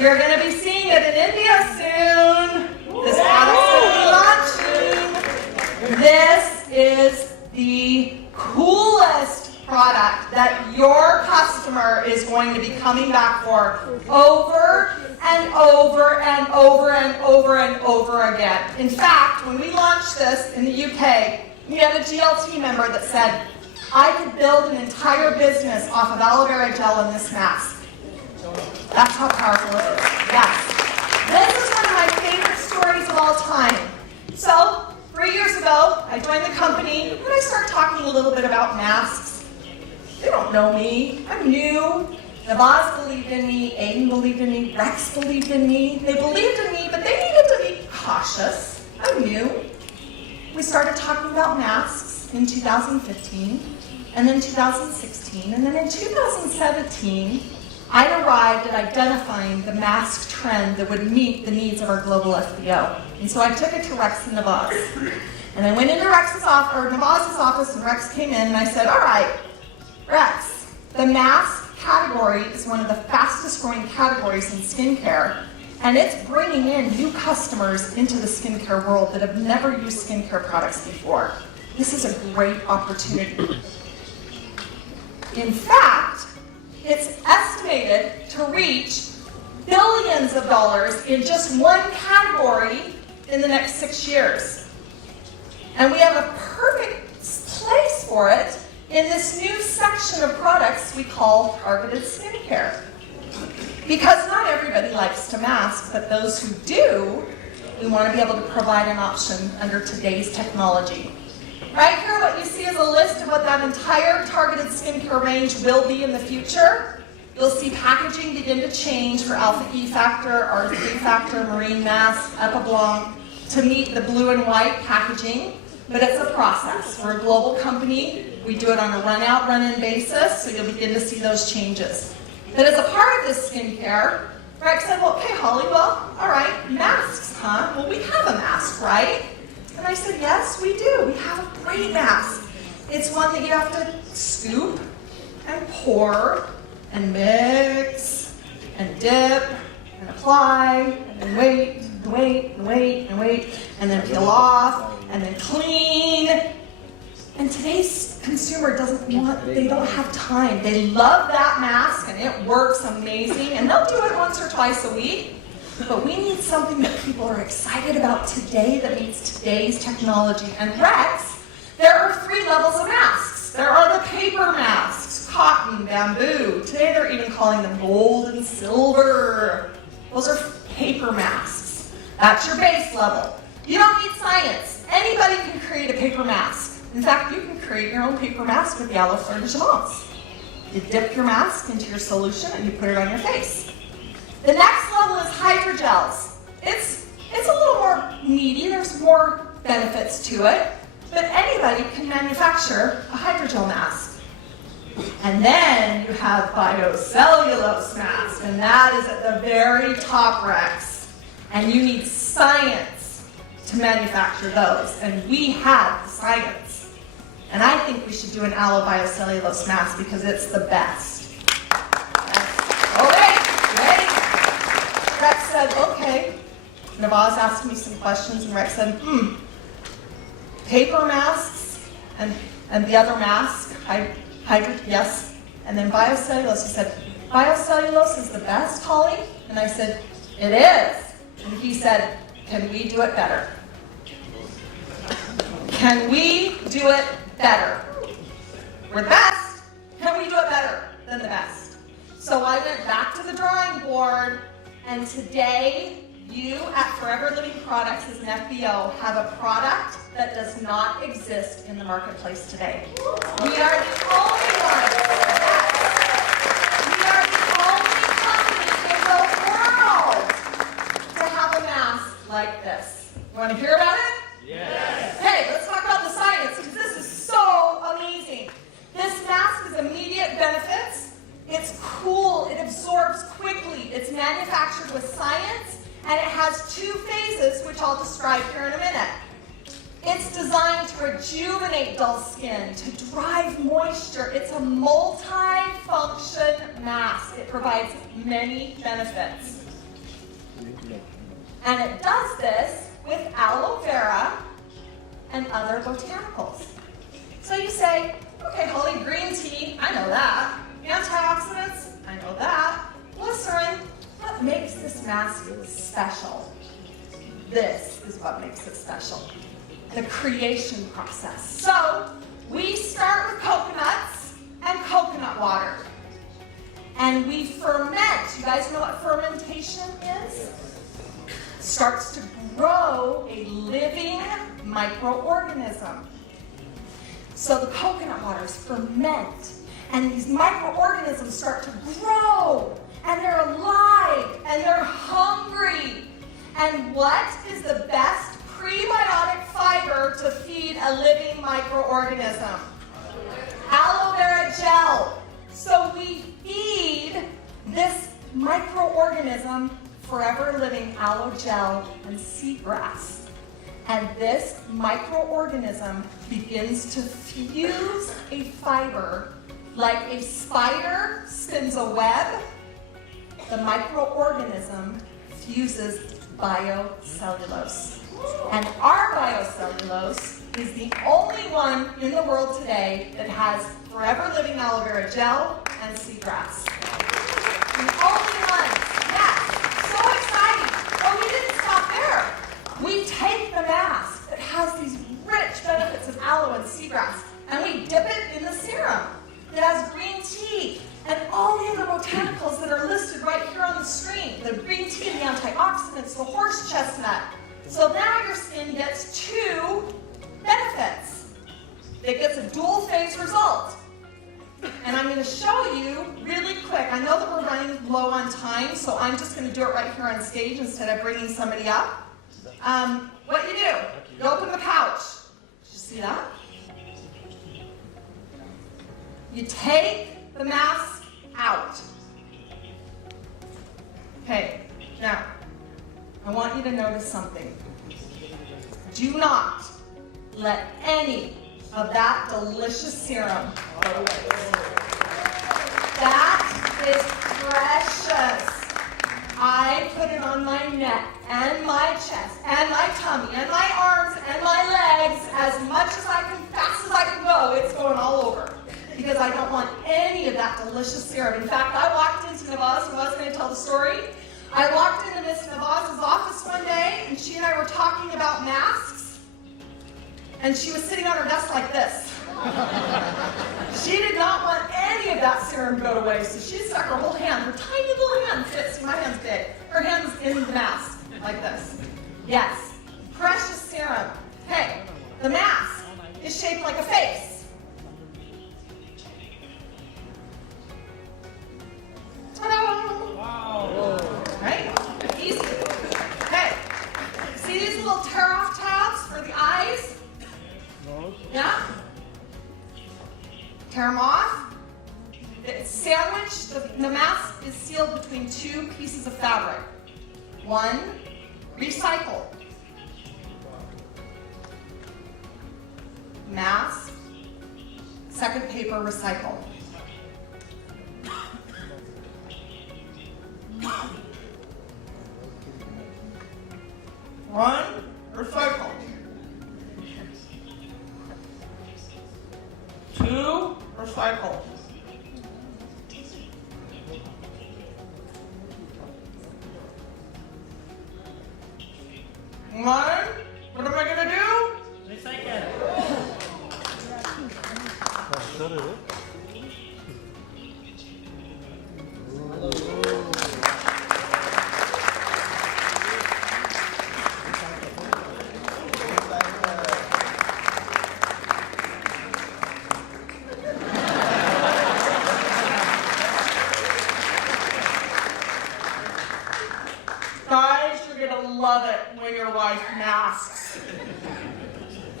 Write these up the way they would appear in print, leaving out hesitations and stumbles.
You're going to be seeing it in India soon. This product's going to be launching. This is the coolest product that your customer is going to be coming back for over and over and over and over and over again. In fact, when we launched this in the UK, we had a GLT member that said, I could build an entire business off of aloe vera gel in this mask. That's how powerful it is. Yes. This is one of my favorite stories of all time. So, 3 years ago, I joined the company, and I started talking a little bit about masks. They don't know me. I'm new. Navaz believed in me, Aiden believed in me, Rex believed in me. They believed in me, but they needed to be cautious. I'm new. We started talking about masks in 2015, and then 2016, and then in 2017, I arrived at identifying the mask trend that would meet the needs of our global FBO. And so I took it to Rex and Navaz. And I went into Navaz's office, and Rex came in, and I said, all right, Rex, the mask category is one of the fastest growing categories in skincare, and it's bringing in new customers into the skincare world that have never used skincare products before. This is a great opportunity. In fact, it's estimated to reach billions of dollars in just one category in the next 6 years. And we have a perfect place for it in this new section of products we call targeted skincare. Because not everybody likes to mask, but those who do, we want to be able to provide an option under today's technology. Right here, what you see is a list of what that entire targeted skincare range will be in the future. You'll see packaging begin to change for alpha E factor, R3 factor, marine mask, Epiblanc, to meet the blue and white packaging. But it's a process. We're a global company. We do it on a run-out, run-in basis, so you'll begin to see those changes. But as a part of this skincare, Rex said, well, okay, Holly, well, all right, masks, huh? Well, we have a mask, right? And I said, yes, we do. We have a great mask. It's one that you have to scoop and pour and mix and dip and apply and then wait and wait and wait and wait and then peel off and then clean. And today's consumer they don't have time. They love that mask and it works amazing and they'll do it once or twice a week. But we need something that people are excited about today that meets today's technology. And Rex, there are 3 levels of masks. There are the paper masks, cotton, bamboo. Today they're even calling them gold and silver. Those are paper masks. That's your base level. You don't need science. Anybody can create a paper mask. In fact, you can create your own paper mask with the Aloe Bio. You dip your mask into your solution and you put it on your face. The next level is hydrogels. It's a little more meaty, there's more benefits to it, but anybody can manufacture a hydrogel mask. And then you have biocellulose mask, and that is at the very top, Rex. And you need science to manufacture those, and we have the science. And I think we should do an Aloe Bio Cellulose Mask because it's the best. Okay, ready? Rex said, okay. Navaz asked me some questions, and Rex said, paper masks and the other mask, yes. And then biocellulose. He said, biocellulose is the best, Holly? And I said, it is. And he said, can we do it better? Can we do it better? We're the best. Can we do it better than the best? So I went back to the drawing board, and today you at Forever Living Products as an FBO have a product that does not exist in the marketplace today. We are the only ones. We are the only company in the world to have a mask like this. You want to hear about it? Yes. Hey, let's talk about the science, because this is so amazing. This mask has immediate benefits. It's cool, it absorbs quickly, it's manufactured with science, and it has 2 phases, which I'll describe here in a minute. It's designed to rejuvenate dull skin, to drive moisture. It's a multi-function mask. It provides many benefits. And it does this with aloe vera and other botanicals. So you say, okay, Holly, green tea, I know that. Antioxidants, I know that. Glycerin, what makes this mask special? This is what makes it special. The creation process. So we start with coconuts and coconut water. And we ferment. You guys know what fermentation is? Starts to grow a living microorganism. So the coconut waters ferment, and these microorganisms start to grow, and they're alive, and they're hungry. And what is the best prebiotic fiber to feed a living microorganism? Aloe vera gel. So we feed this microorganism forever living aloe gel and seagrass. And this microorganism begins to fuse a fiber like a spider spins a web. The microorganism fuses biocellulose. And our biocellulose is the only one in the world today that has forever living aloe vera gel and seagrass. The only one. Yes. So exciting. But we didn't stop there. We take the mask that has these rich benefits of aloe and seagrass, and we dip it in the serum that has green tea and all the other botanicals that are listed right here on the screen. The green tea and the antioxidants, the horse chestnut. So now your skin gets two benefits. It gets a dual phase result. And I'm going to show you really quick. I know that we're running low on time, so I'm just going to do it right here on stage instead of bringing somebody up. What you do, you open the pouch. Did you see that? You take the mask out. Okay, now, I want you to notice something. Do not let any of that delicious serum go to waste. That is precious. I put it on my neck and my chest and my tummy and my arms and my legs as much as I can, fast as I can go. It's going all over because I don't want any of that delicious serum. In fact, I walked into Navaz, and I was going to tell the story. I walked into Miss Navaz's office one day, and she and I were talking about masks, and she was sitting on her desk like this. She did not want any of that serum to go to waste, so she stuck her whole hand, her tiny little hand fits, my hand's big, her hand's in the mask, like this. Yes, precious serum. Hey, the mask is shaped like a face. Ta-da! Wow! Right? Easy. Okay, see these little tear-off tabs for the eyes? Yeah? Tear them off. It's sandwiched, the mask is sealed between two pieces of fabric. One, recycle. Mask. Second paper, recycle. One, recycle. Two, recycle. One, what am I going to do? Recycle. Guys, you're going to love it when your wife masks.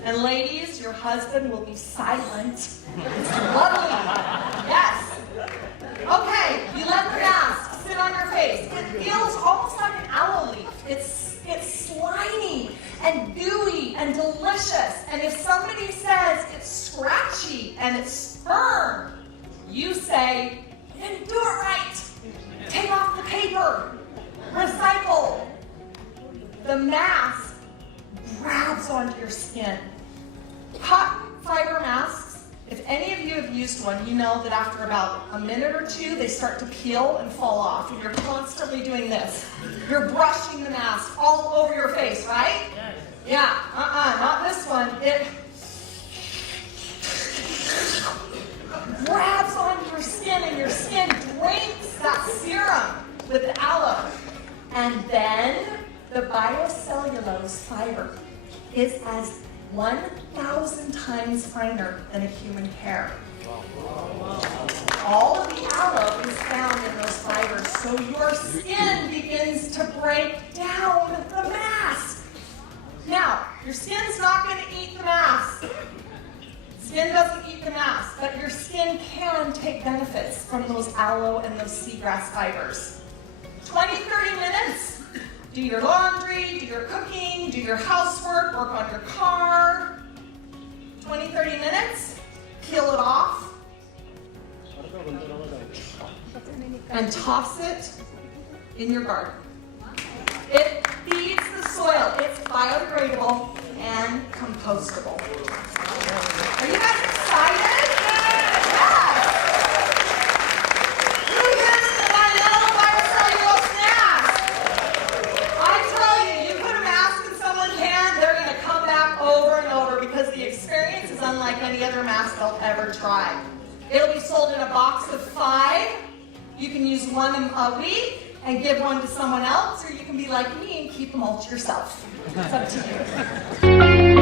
And ladies, your husband will be silent. It's lovely. Yes. Okay, you let the mask sit on your face. It feels almost like an aloe leaf. It's slimy and gooey and delicious. And if somebody says it's scratchy and it's firm, you say, you didn't do it right. Take off the paper. Recycle. the mask grabs onto your skin. Cotton fiber masks, if any of you have used one, you know that after about a minute or two, they start to peel and fall off, and you're constantly doing this. You're brushing the mask all over your face, right? Yeah, not this one. It grabs onto your skin, and your skin drinks that serum with the aloe. And then the biocellulose fiber is as 1,000 times finer than a human hair. All of the aloe is found in those fibers, so your skin begins to break down the mask. Now, your skin's not going to eat the mask. Skin doesn't eat the mask, but your skin can take benefits from those aloe and those seagrass fibers. 20, 30 minutes. Do your laundry, do your cooking, do your housework, work on your car. 20, 30 minutes, peel it off, and toss it in your garden. It feeds the soil. It's biodegradable and compostable. Are you guys excited? Yes! Who uses my Aloe Bio Cellulose Mask? I tell you, you put a mask in someone's hand, they're going to come back over and over because the experience is unlike any other mask they'll ever try. It'll be sold in a box of 5. You can use one a week and give one to someone else, or you can be like me and keep them all to yourself. It's up to you.